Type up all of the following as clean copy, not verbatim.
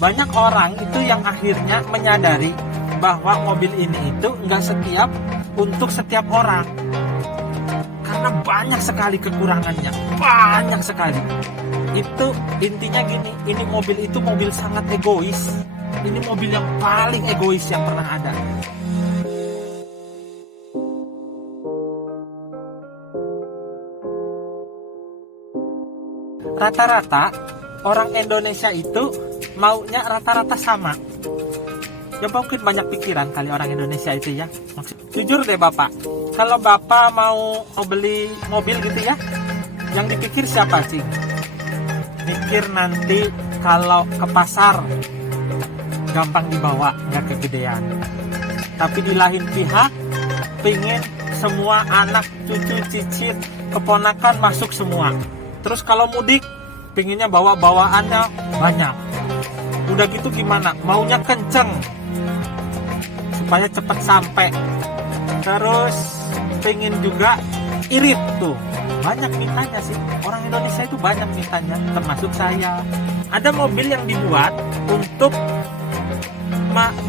banyak orang itu yang akhirnya menyadari bahwa mobil ini itu nggak untuk setiap orang, karena banyak sekali kekurangannya, banyak sekali. Itu intinya gini, ini mobil itu mobil sangat egois. Ini mobil yang paling egois yang pernah ada. Rata-rata orang Indonesia itu maunya rata-rata sama. Ya mungkin banyak pikiran kali orang Indonesia itu ya. Jujur deh Bapak, kalau Bapak mau beli mobil gitu ya, yang dipikir siapa sih? Mikir nanti kalau ke pasar gampang dibawa, nggak kegedean. Tapi di lain pihak pengen semua anak, cucu, cicit, keponakan masuk semua. Terus kalau mudik pengennya bawa-bawaannya banyak. Udah gitu gimana? Maunya kenceng supaya cepat sampai. Terus pengen juga irit tuh. Banyak mintanya sih. Orang Indonesia itu banyak mintanya, termasuk saya. Ada mobil yang dibuat untuk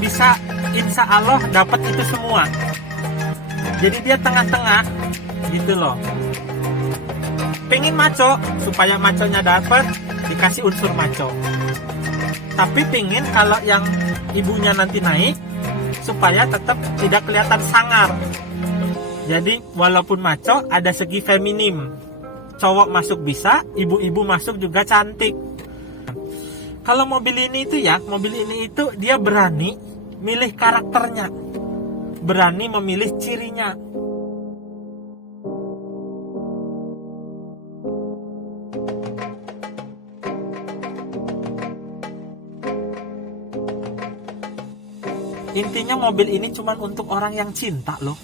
bisa insya Allah dapat itu semua. Jadi dia tengah-tengah gitu loh. Pengen maco, supaya maconya dapat dikasih unsur maco. Tapi pengen kalau yang ibunya nanti naik supaya tetap tidak kelihatan sangar. Jadi walaupun maco ada segi feminim. Cowok masuk bisa, ibu-ibu masuk juga cantik. Kalau mobil ini itu dia berani milih karakternya, berani memilih cirinya. Intinya mobil ini cuma untuk orang yang cinta loh.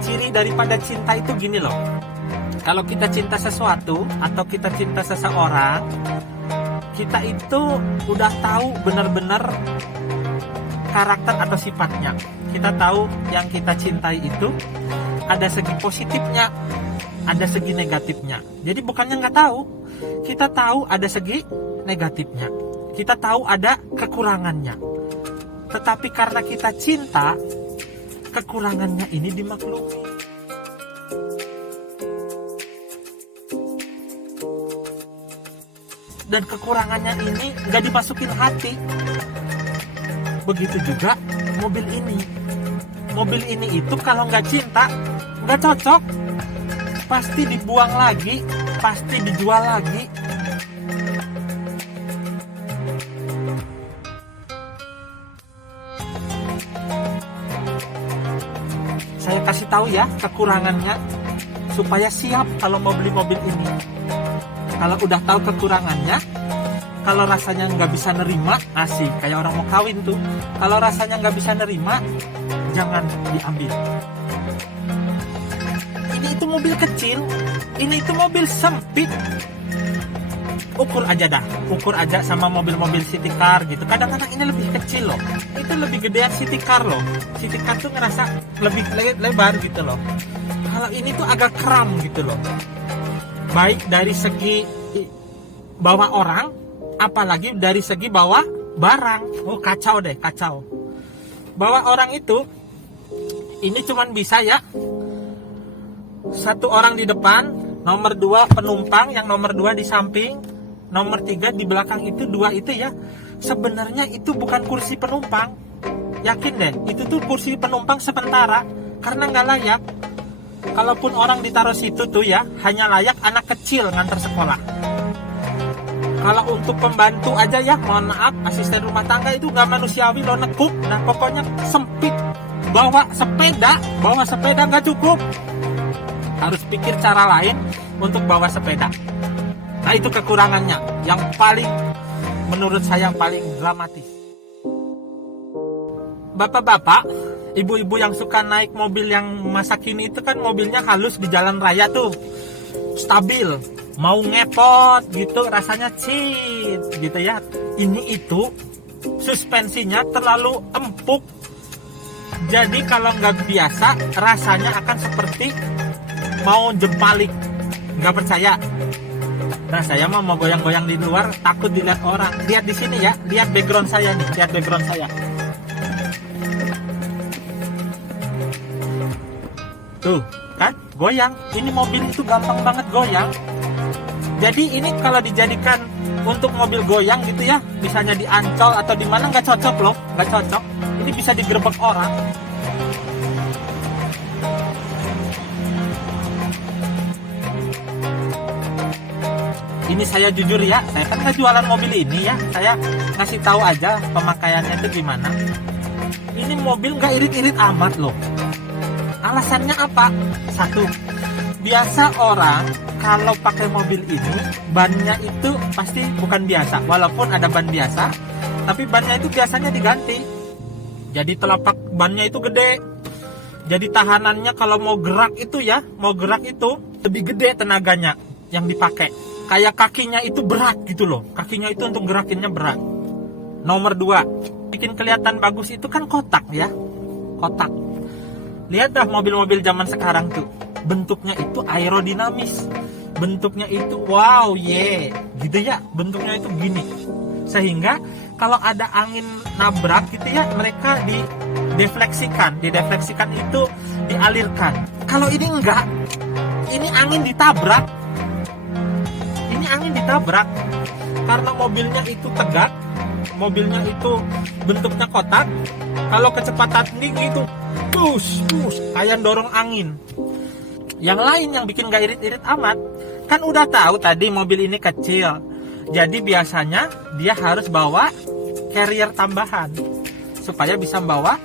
Ciri daripada cinta itu gini loh. Kalau kita cinta sesuatu atau kita cinta seseorang, kita itu udah tahu benar-benar karakter atau sifatnya. Kita tahu yang kita cintai itu ada segi positifnya, ada segi negatifnya. Jadi bukannya nggak tahu, kita tahu ada segi negatifnya, kita tahu ada kekurangannya. Tetapi karena kita cinta, kekurangannya ini dimaklumi. Dan kekurangannya ini gak dimasukin hati. Begitu juga mobil ini. Mobil ini itu kalau gak cinta, gak cocok. Pasti dibuang lagi, pasti dijual lagi. Saya kasih tahu ya kekurangannya supaya siap kalau mau beli mobil ini. Kalau udah tahu kekurangannya, kalau rasanya nggak bisa nerima, asik kayak orang mau kawin tuh. Kalau rasanya nggak bisa nerima, jangan diambil. Ini itu mobil kecil, ini itu mobil sempit. Ukur aja sama mobil-mobil city car gitu. Kadang-kadang ini lebih kecil loh, itu lebih gedean city car loh. City car tuh ngerasa lebih lebar gitu loh. Kalau ini tuh agak kram gitu loh. Baik dari segi bawa orang, apalagi dari segi bawa barang. Oh kacau deh, kacau. Bawa orang itu, ini cuman bisa ya satu orang di depan, nomor 2 penumpang, yang nomor 2 di samping, nomor 3 di belakang. Itu 2 itu ya, sebenarnya itu bukan kursi penumpang. Yakin deh, itu tuh kursi penumpang sementara, karena nggak layak. Kalaupun orang ditaruh situ tuh ya, hanya layak anak kecil ngantar sekolah. Kalau untuk pembantu aja ya, mohon maaf, asisten rumah tangga itu nggak manusiawi loh, nekuk. Nah pokoknya sempit. Bawa sepeda nggak cukup. Harus pikir cara lain untuk bawa sepeda. Nah itu kekurangannya, yang paling menurut saya yang paling dramatis. Bapak-bapak, ibu-ibu yang suka naik mobil yang masa kini itu kan mobilnya halus di jalan raya tuh, stabil, mau ngepot gitu rasanya cheat gitu ya. Ini itu suspensinya terlalu empuk, jadi kalau nggak biasa rasanya akan seperti mau jempalik. Nggak percaya? Nah, saya mau goyang-goyang di luar, takut dilihat orang. Lihat di sini ya, lihat background saya nih, lihat background saya. Tuh, kan, goyang. Ini mobil itu gampang banget goyang. Jadi ini kalau dijadikan untuk mobil goyang gitu ya, misalnya di Ancol atau di mana, nggak cocok loh, nggak cocok. Ini bisa digerebek orang. Ini saya jujur ya, saya kan nggak jualan mobil ini ya, saya ngasih tahu aja pemakaiannya itu gimana. Ini mobil nggak irit-irit amat loh. Alasannya apa? Satu, biasa orang kalau pakai mobil ini bannya itu pasti bukan biasa, walaupun ada ban biasa, tapi bannya itu biasanya diganti. Jadi telapak bannya itu gede. Jadi tahanannya kalau mau gerak itu ya, mau gerak itu lebih gede tenaganya yang dipakai. Kayak kakinya itu berat gitu loh. Kakinya itu untuk gerakinnya berat. Nomor 2, bikin kelihatan bagus itu kan kotak ya. Kotak. Lihat dah mobil-mobil zaman sekarang tuh. Bentuknya itu aerodinamis. Bentuknya itu wow gitu ya. Bentuknya itu gini. Sehingga kalau ada angin nabrak gitu ya, mereka didefleksikan. Didefleksikan itu dialirkan. Kalau ini enggak. Ini angin ditabrak. Angin ditabrak karena mobilnya itu tegak, mobilnya itu bentuknya kotak. Kalau kecepatan tinggi itu push kayak dorong angin. Yang lain yang bikin gak irit-irit amat, kan udah tahu tadi mobil ini kecil, jadi biasanya dia harus bawa carrier tambahan supaya bisa bawa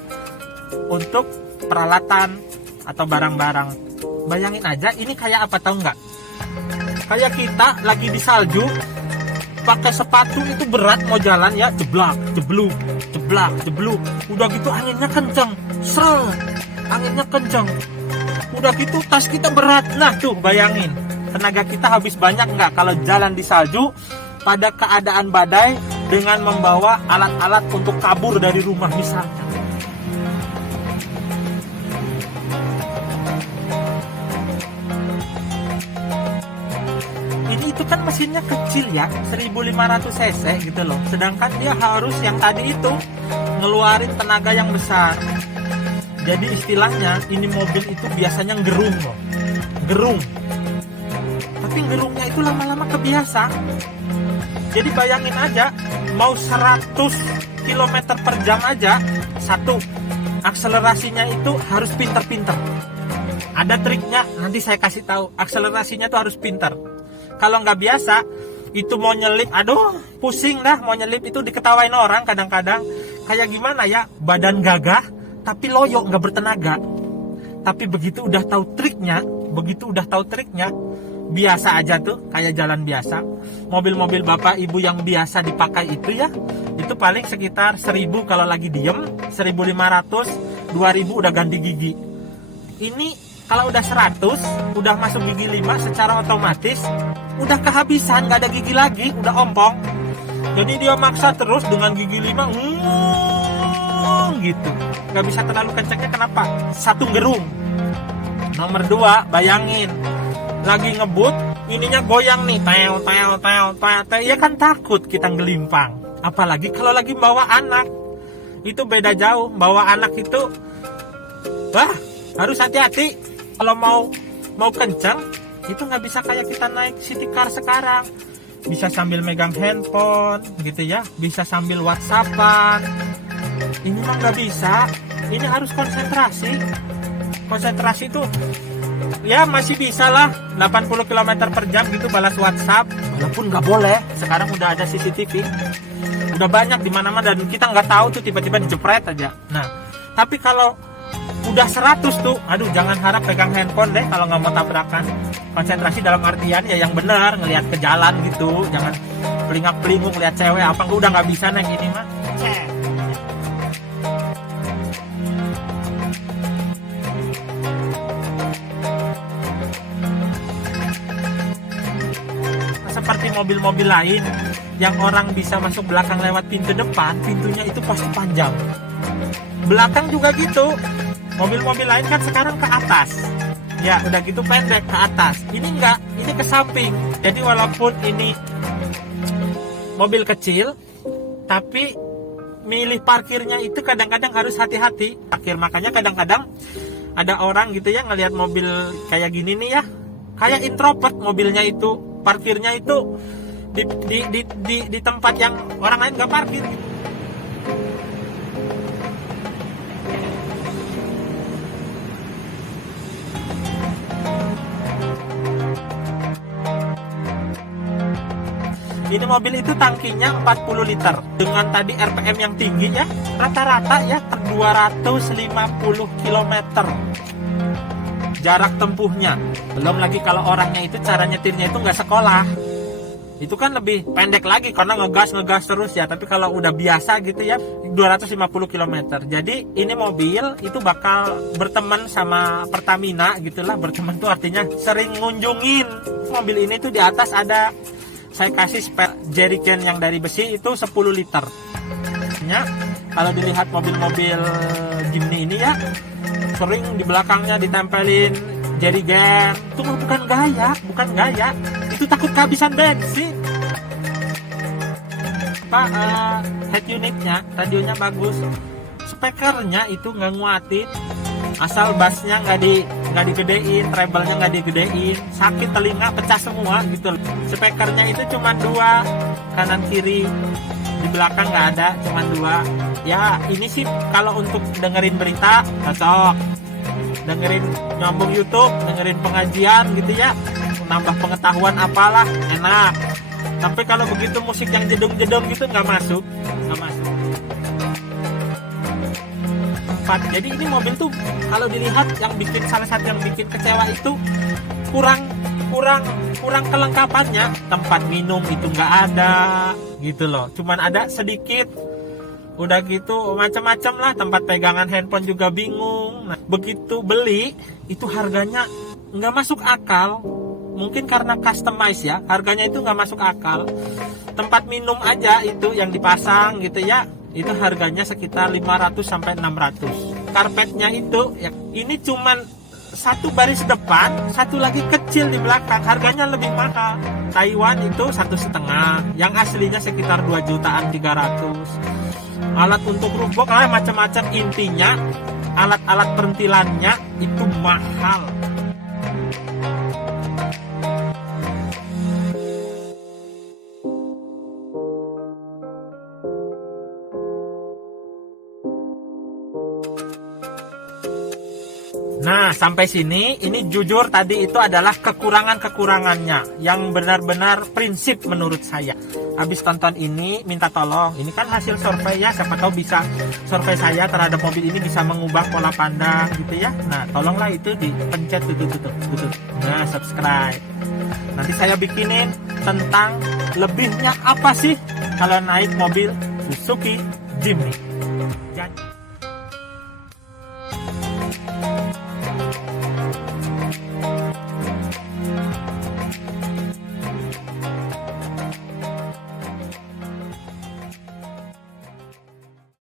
untuk peralatan atau barang-barang. Bayangin aja ini kayak apa, tahu nggak? Kayak kita lagi di salju, pakai sepatu itu berat mau jalan ya, jeblak, jebluk. Udah gitu anginnya kenceng, anginnya kenceng. Udah gitu tas kita berat. Nah tuh bayangin, tenaga kita habis banyak nggak kalau jalan di salju pada keadaan badai dengan membawa alat-alat untuk kabur dari rumah misalnya. Itu kan mesinnya kecil ya, 1500 cc gitu loh. Sedangkan dia harus yang tadi itu ngeluarin tenaga yang besar. Jadi istilahnya ini mobil itu biasanya gerung loh. Gerung. Tapi gerungnya itu lama-lama kebiasa. Jadi bayangin aja, mau 100 km per jam aja, satu, akselerasinya itu harus pinter-pinter. Ada triknya, nanti saya kasih tahu. Akselerasinya tuh harus pinter. Kalau nggak biasa, itu mau nyelip, aduh pusing dah mau nyelip itu diketawain orang kadang-kadang. Kayak gimana ya, badan gagah tapi loyo, nggak bertenaga. Tapi begitu udah tahu triknya, biasa aja tuh, kayak jalan biasa. Mobil-mobil bapak ibu yang biasa dipakai itu ya, itu paling sekitar 1000 kalau lagi diem, 1500, 2000 udah ganti gigi. Ini kalau udah 100, udah masuk gigi 5 secara otomatis udah kehabisan, nggak ada gigi lagi, udah ompong. Jadi dia maksa terus dengan gigi 5 gitu. Nggak bisa terlalu kencengnya, kenapa? Satu gerung. Nomor 2, bayangin lagi ngebut, ininya goyang nih, tel. Ya kan takut kita ngelimpang. Apalagi kalau lagi bawa anak, itu beda jauh. Bawa anak itu, wah harus hati-hati. Kalau mau kencang, itu nggak bisa kayak kita naik city car sekarang. Bisa sambil megang handphone gitu ya, bisa sambil whatsappan. Ini mah nggak bisa. Ini harus konsentrasi. Konsentrasi tuh ya masih bisa lah 80 km per jam gitu balas WhatsApp, walaupun nggak boleh. Sekarang udah ada CCTV, udah banyak di mana-mana dan kita nggak tahu tuh tiba-tiba dijepret aja. Nah, tapi kalau udah 100 tuh, aduh jangan harap pegang handphone deh kalau nggak mau tabrakan. Konsentrasi dalam artian ya yang benar, ngelihat ke jalan gitu, jangan pelingak-pelinguk lihat cewek apa, udah nggak bisa neng ini mah. Seperti mobil-mobil lain yang orang bisa masuk belakang lewat pintu depan, pintunya itu pasti panjang. Belakang juga gitu. Mobil-mobil lain kan sekarang ke atas. Ya, udah gitu pendek ke atas. Ini enggak, ini ke samping. Jadi walaupun ini mobil kecil, tapi milih parkirnya itu kadang-kadang harus hati-hati. Parkir, makanya kadang-kadang ada orang gitu ya ngelihat mobil kayak gini nih ya, kayak introvert mobilnya itu, parkirnya itu di tempat yang orang lain nggak parkir gitu. Ini mobil itu tangkinya 40 liter dengan tadi RPM yang tinggi ya, rata-rata ya 250 km jarak tempuhnya. Belum lagi kalau orangnya itu cara nyetirnya itu nggak sekolah, itu kan lebih pendek lagi karena ngegas terus ya. Tapi kalau udah biasa gitu ya 250 km. Jadi ini mobil itu bakal berteman sama Pertamina gitulah. Berteman tuh artinya sering ngunjungin. Mobil ini tuh di atas ada, saya kasih spare jerrycan yang dari besi itu 10 liter. Ya, kalau dilihat mobil-mobil Jimny ini ya, sering di belakangnya ditempelin jerrycan. Itu bukan gaya. Itu takut kehabisan bensin. Head unitnya, radionya bagus. Speakernya itu nggak nguatin. Asal bassnya nggak digedein, treble-nya nggak digedein, sakit telinga, pecah semua gitu. Speakernya itu cuma 2, kanan kiri, di belakang nggak ada, cuma 2. Ya ini sih kalau untuk dengerin berita cocok, dengerin nyambung YouTube, dengerin pengajian gitu ya, nambah pengetahuan apalah, enak. Tapi kalau begitu musik yang jedong-jedong gitu nggak masuk. Jadi ini mobil tuh kalau dilihat salah satu yang bikin kecewa itu kurang kelengkapannya. Tempat minum itu nggak ada gitu loh, cuman ada sedikit. Udah gitu macam-macam lah, tempat pegangan handphone juga bingung. Nah, begitu beli itu harganya nggak masuk akal. Mungkin karena customize ya, harganya itu nggak masuk akal. Tempat minum aja itu yang dipasang gitu ya, itu harganya sekitar 500 sampai 600. Karpetnya itu ya, ini cuman satu baris depan, satu lagi kecil di belakang, harganya lebih mahal. Taiwan itu 1,5, yang aslinya sekitar 2 jutaan 300. Alat untuk rubok lah macam-macam, intinya alat-alat perintilannya itu mahal. Nah, sampai sini, ini jujur tadi itu adalah kekurangan-kekurangannya yang benar-benar prinsip menurut saya. Habis tonton ini, minta tolong. Ini kan hasil survei ya, siapa tahu bisa survei saya terhadap mobil ini bisa mengubah pola pandang gitu ya. Nah, tolonglah itu dipencet tuh. Nah, subscribe. Nanti saya bikinin tentang lebihnya apa sih kalau naik mobil Suzuki Jimny.